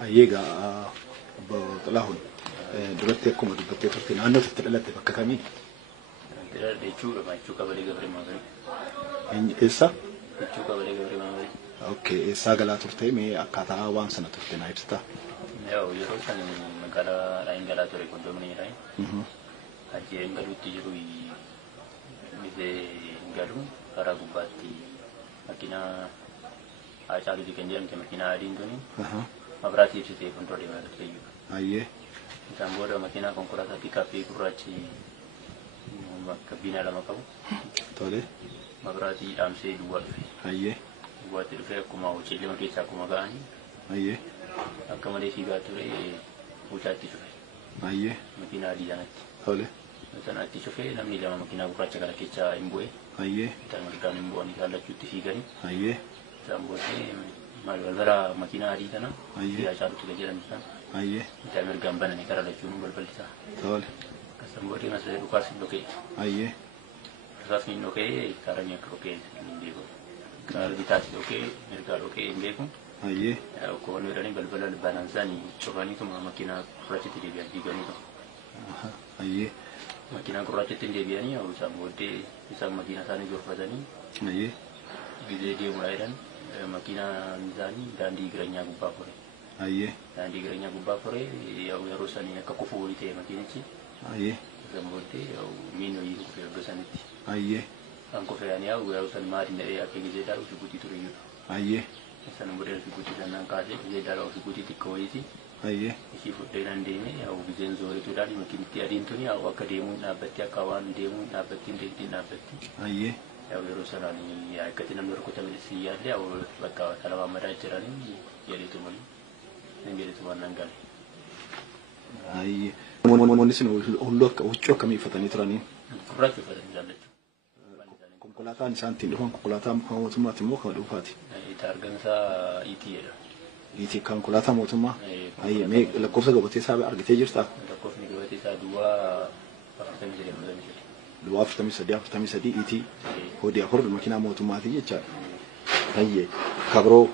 Ayega Balahun. Duratti akkuma dubbattee turte naannoo itti dhalatte bakka kamii? Jechuudha machuu qabalee Gabree Maamrii. Eessa? Jechuu qabalee Gabree Maamrii. Okay, eessaa galaa turte mee akkaataa waan sana turte naa ibsitaa? Yeroo san magaalaa Raayin galaa ture kondomini Raayin. Ajjeen galuutti jiru misee galu karaa gubbaatti makiinaa Haacaaluu kan jedhamte makiinaa adiin tuni mabiraatii ibsitee fuuldura deemaa turte jechuudha. Ayyee. Isaan booda makiinaa konkolaataa piikaappii gurraachi kabiinaa lama qabu. Tole. Mabiraatii dhaamsee duwwaa dhufe. Ayyee. Duwwaatti dhufe akkuma hojii keessaa akkuma ga'anii. Ayyee. Akka malee fiigaa ture mucaatti cufe. Ayyee. Makiinaa adii sanatti. Tole. Sanatti cufe namni lama makiinaa gurraacha kana keessaa hin bu'e. Ayyee. Isaan mirgaan hin bu'anii kaallachuutti fiiganii. Ayyee. Isaan booddee balbala makiinaa adii sana. Ayyee. Haacaaluutti kan jedhamu sana. Ayyee. Isaan mirgaan bananii karaa lachuun balballisaa. Tole. Isaan booddee masalee dhukaas hin dhokee. Ayyee. Dhukaas hin dhokee karaa akka dhokee hin beeku. Karaa bitaatti dhokee mirgaa dhokee hin beeku. Ayyee. Koon jedhanii balbala banaan isaanii cufaniituma makiinaa gurraachatti deebi'an diiganiitu. Ayyee. Makiinaa gurraachatti deebi'anii isaan booddee isaan makiinaa isaanii gorfatanii. Ayyee. Gizee deemuudhaa jedhan makiinaan isaanii daandii jireenyaa gubbaa fure. Ayyee. Daandii jireenyaa gubbaa fure yeroo sanii akka kufuu wayii ta'e makiinichi. Ayyee. Isaan booddee miin wayii kufee iddoo sanitti. Ayyee. Kan kufee ani yeroo san maaliin dhahee akka gizee dhaadhu shukutii ture jiru. Ayyee. Isaan booddee shukutii sanaan kaasee gizee dhaadhu shukutii xiqqoo wayiiti. Ayyee. Ishii fudhee nan deeme gizeen zoorituudhaan makiinitti adiin tuni akka deemuun dhaabbatti akka waan deemuun dhaabbatti hin deebiin dhaabbatti. Ayyee. Yeroo sanaan akkatti namni rukutame si yaadde bakka talaabaa madaa jiranii jedheetumaan hin jedheetumaan nan gale. Ayyee. Namoonni sun huccuu akkamii uffatanii turanii? Gurraacha uffatanii jaallachuu. Konkolaataan isaan ittiin dhufan konkolaataa mootummaati moo kan dhuunfaati? Targansaa ET'dha. ET konkolaataa mootummaa? Ayyee mee lakkoofsa gabatee isaa argitee jirtaa? Lakkoofni gabatee isaa duwwaa 43. Duwwaa 43 ET hodii afur makiinaa mootummaatii jechaadha. Ayyee. Kabroo